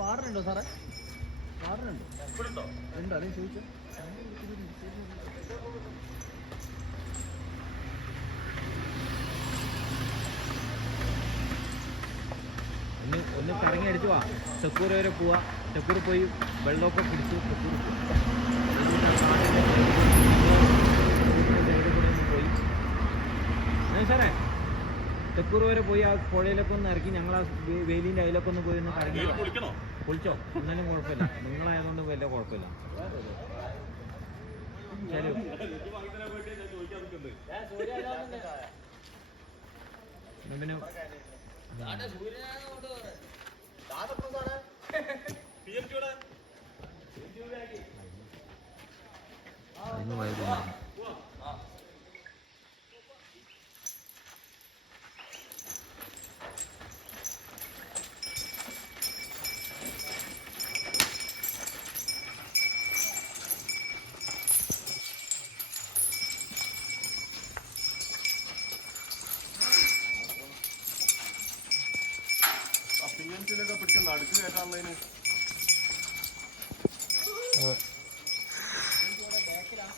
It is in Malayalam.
വാർഡനുണ്ടോ സാറേ? വാർഡനുണ്ടോ? ഉണ്ടോ? അല്ലെങ്കിൽ ചോദിച്ചോ. ഒന്ന് കറങ്ങി അടിച്ചു പോവാ. തെക്കൂർ വരെ പോവാ. തെക്കൂർ പോയി വെള്ളമൊക്കെ പിടിച്ചു. തെക്കൂർ പോയി സാറേ, തെക്കൂർ വരെ പോയി ആ പുഴയിലൊക്കെ ഒന്ന് ഇറക്കി ഞങ്ങൾ ആ വേലിൻ്റെ അതിലൊക്കെ ഒന്ന് പോയി ഒന്ന് കറങ്ങി പൊളിച്ചോ. എന്നാലും കുഴപ്പമില്ല, നിങ്ങളായതുകൊണ്ട് വലിയ കുഴപ്പമില്ല. ശരി, പിന്നെ പിടിച്ചിലൊക്കെ പിടിച്ച് നടുക്ക് കയറ്റാനുള്ളതിന് ബാക്കിലാണ്